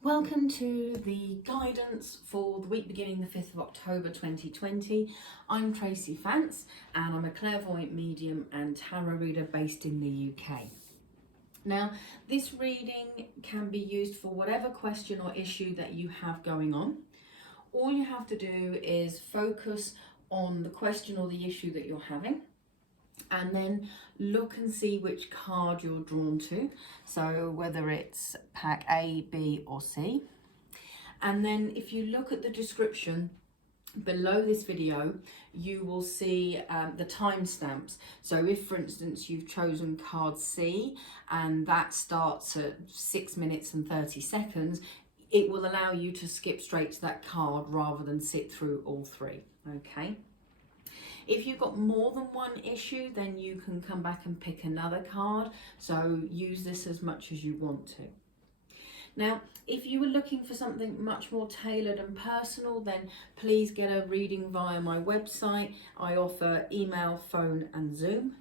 Welcome to the guidance for the week beginning the 5th of October 2020. I'm Tracy Fance and I'm a clairvoyant medium and tarot reader based in the UK. Now, this reading can be used for whatever question or issue that you have going on. All you have to do is focus on the question or the issue that you're having, and then look and see which card you're drawn to, so whether it's pack A, B or C. And then if you look at the description below this video, you will see the timestamps. So if, for instance, you've chosen card C and that starts at 6 minutes and 30 seconds, it will allow you to skip straight to that card rather than sit through all three, okay? If you've got more than one issue, then you can come back and pick another card. So use this as much as you want to. Now, if you were looking for something much more tailored and personal, then please get a reading via my website. I offer email, phone and Zoom.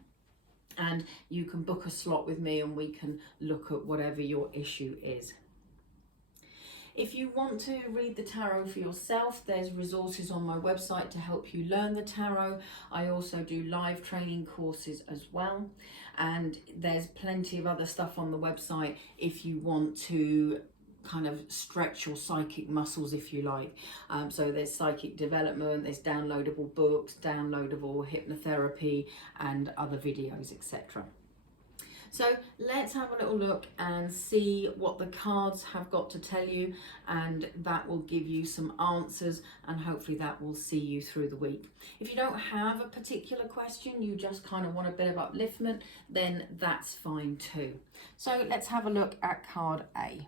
And you can book a slot with me and we can look at whatever your issue is. If you want to read the tarot for yourself, there's resources on my website to help you learn the tarot. I also do live training courses as well. And there's plenty of other stuff on the website if you want to kind of stretch your psychic muscles, if you like. So there's psychic development, there's downloadable books, downloadable hypnotherapy and other videos, etc. So let's have a little look and see what the cards have got to tell you, and that will give you some answers and hopefully that will see you through the week. If you don't have a particular question, you just kind of want a bit of upliftment, then that's fine too. So let's have a look at card A.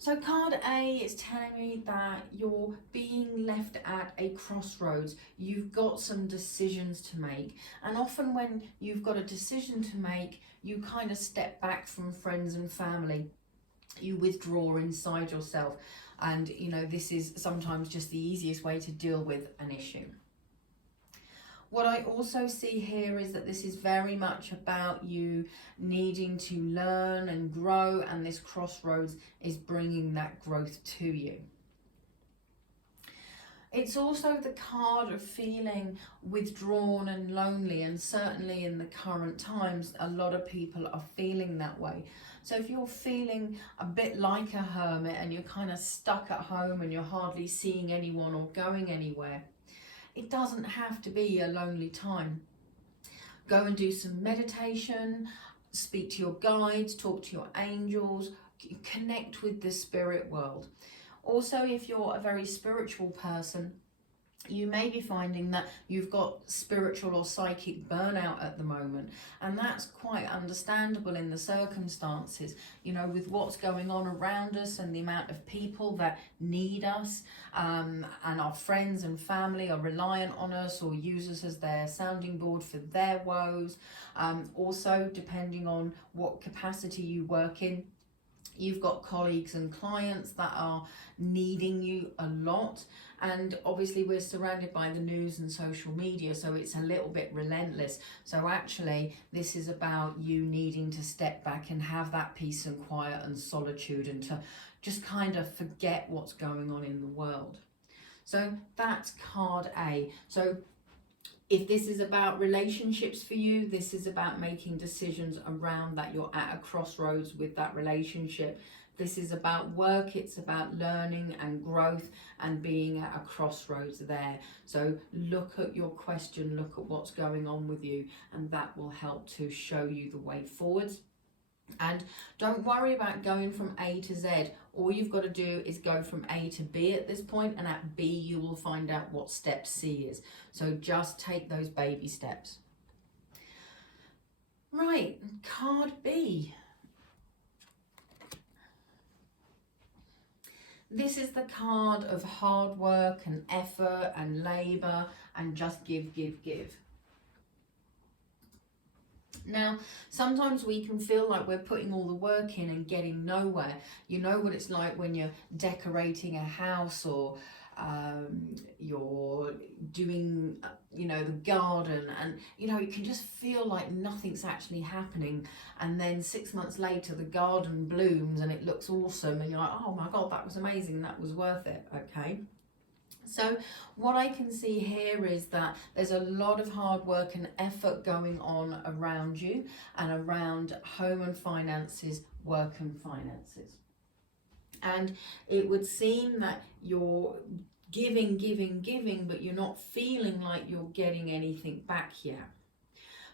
So card A is telling me that you're being left at a crossroads. You've got some decisions to make. And often when you've got a decision to make, you kind of step back from friends and family. You withdraw inside yourself. And, you know, this is sometimes just the easiest way to deal with an issue. What I also see here is that this is very much about you needing to learn and grow, and this crossroads is bringing that growth to you. It's also the card of feeling withdrawn and lonely, and certainly in the current times, a lot of people are feeling that way. So if you're feeling a bit like a hermit and you're kind of stuck at home and you're hardly seeing anyone or going anywhere, it doesn't have to be a lonely time. Go and do some meditation, speak to your guides, talk to your angels, connect with the spirit world. Also, if you're a very spiritual person, you may be finding that you've got spiritual or psychic burnout at the moment, and that's quite understandable in the circumstances, you know, with what's going on around us and the amount of people that need us, and our friends and family are reliant on us or use us as their sounding board for their woes. Also, depending on what capacity you work in, you've got colleagues and clients that are needing you a lot. And obviously we're surrounded by the news and social media, so it's a little bit relentless. So actually this is about you needing to step back and have that peace and quiet and solitude, and to just kind of forget what's going on in the world. So that's card A. So if this is about relationships for you, this is about making decisions around that. You're at a crossroads with that relationship. This is about work, it's about learning and growth and being at a crossroads there. So look at your question, look at what's going on with you, and that will help to show you the way forwards. And don't worry about going from A to Z. All you've got to do is go from A to B at this point, and at B you will find out what step C is. So just take those baby steps. Right, card B. This is the card of hard work and effort and labour and just give, give, give. Now, sometimes we can feel like we're putting all the work in and getting nowhere. You know what it's like when you're decorating a house or you're doing, the garden, and you can just feel like nothing's actually happening, and then 6 months later the garden blooms and it looks awesome, and you're like, oh my god, that was amazing, that was worth it. Okay, so what I can see here is that there's a lot of hard work and effort going on around you and around home and finances, work and finances. And it would seem that you're giving, but you're not feeling like you're getting anything back yet.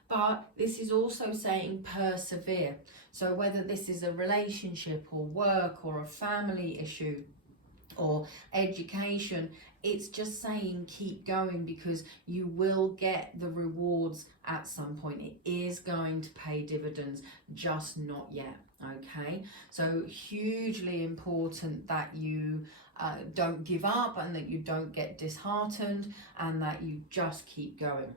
But this is also saying persevere. So whether this is a relationship or work or a family issue or education, it's just saying keep going, because you will get the rewards at some point. It is going to pay dividends, just not yet. Okay, so hugely important that you don't give up, and that you don't get disheartened, and that you just keep going.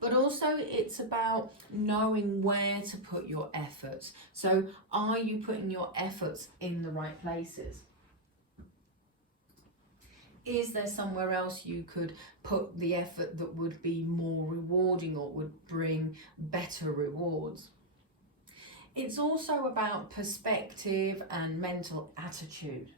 But also it's about knowing where to put your efforts. So are you putting your efforts in the right places? Is there somewhere else you could put the effort that would be more rewarding or would bring better rewards? It's also about perspective and mental attitude.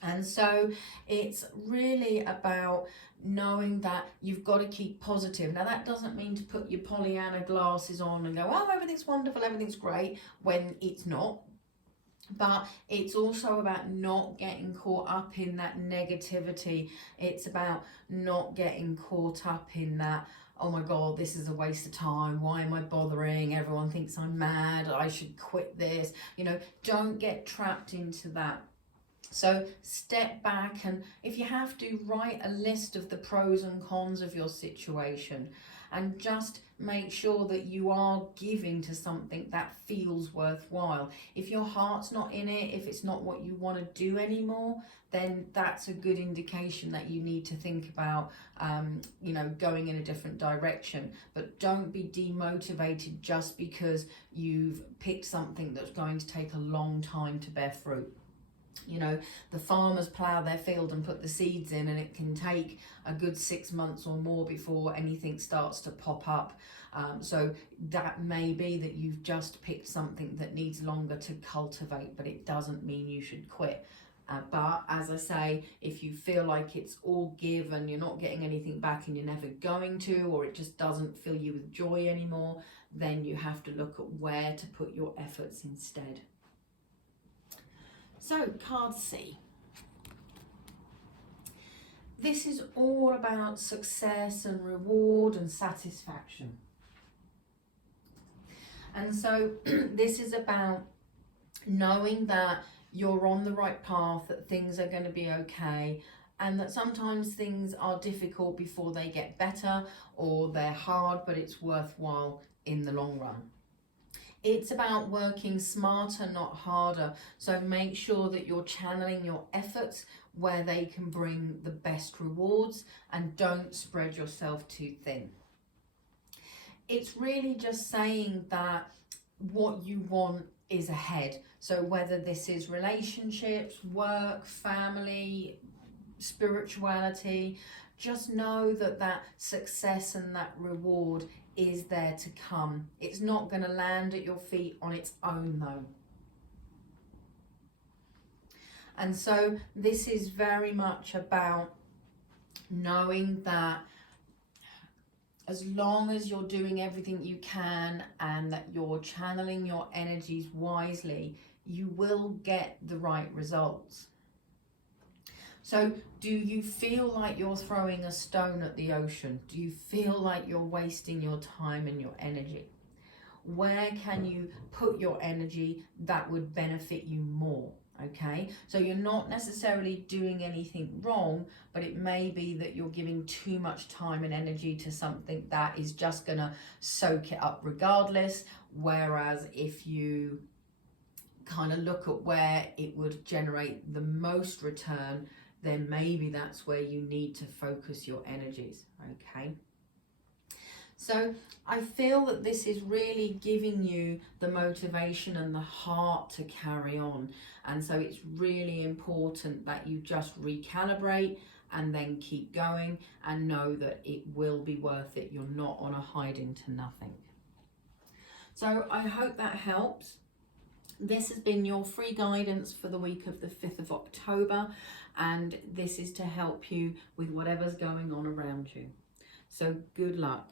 And so it's really about knowing that you've got to keep positive. Now that doesn't mean to put your Pollyanna glasses on and go, oh, everything's wonderful, everything's great, when it's not. But it's also about not getting caught up in that negativity. It's about not getting caught up in that, oh my god, this is a waste of time, why am I bothering, everyone thinks I'm mad, I should quit this. Don't get trapped into that. So step back, and if you have to, write a list of the pros and cons of your situation, and just make sure that you are giving to something that feels worthwhile. If your heart's not in it, if it's not what you want to do anymore, then that's a good indication that you need to think about going in a different direction. But don't be demotivated just because you've picked something that's going to take a long time to bear fruit. The farmers plough their field and put the seeds in, and it can take a good 6 months or more before anything starts to pop up. So that may be that you've just picked something that needs longer to cultivate, but it doesn't mean you should quit. But as I say, if you feel like it's all give and you're not getting anything back and you're never going to, or it just doesn't fill you with joy anymore, then you have to look at where to put your efforts instead. So, card C. This is all about success and reward and satisfaction. And so this is about knowing that you're on the right path, that things are going to be okay, and that sometimes things are difficult before they get better, or they're hard, but it's worthwhile in the long run. It's about working smarter, not harder. So make sure that you're channeling your efforts where they can bring the best rewards, and don't spread yourself too thin. It's really just saying that what you want is ahead. So whether this is relationships, work, family, spirituality, just know that that success and that reward is there to come. It's not going to land at your feet on its own though. And so this is very much about knowing that as long as you're doing everything you can and that you're channeling your energies wisely, you will get the right results. So do you feel like you're throwing a stone at the ocean? Do you feel like you're wasting your time and your energy? Where can you put your energy that would benefit you more? Okay, so you're not necessarily doing anything wrong, but it may be that you're giving too much time and energy to something that is just gonna soak it up regardless. Whereas if you kind of look at where it would generate the most return, then maybe that's where you need to focus your energies. Okay, So I feel that this is really giving you the motivation and the heart to carry on. And so it's really important that you just recalibrate and then keep going and know that it will be worth it. You're not on a hiding to nothing. So I hope that helps. This has been your free guidance for the week of the 5th of October, and this is to help you with whatever's going on around you. So good luck.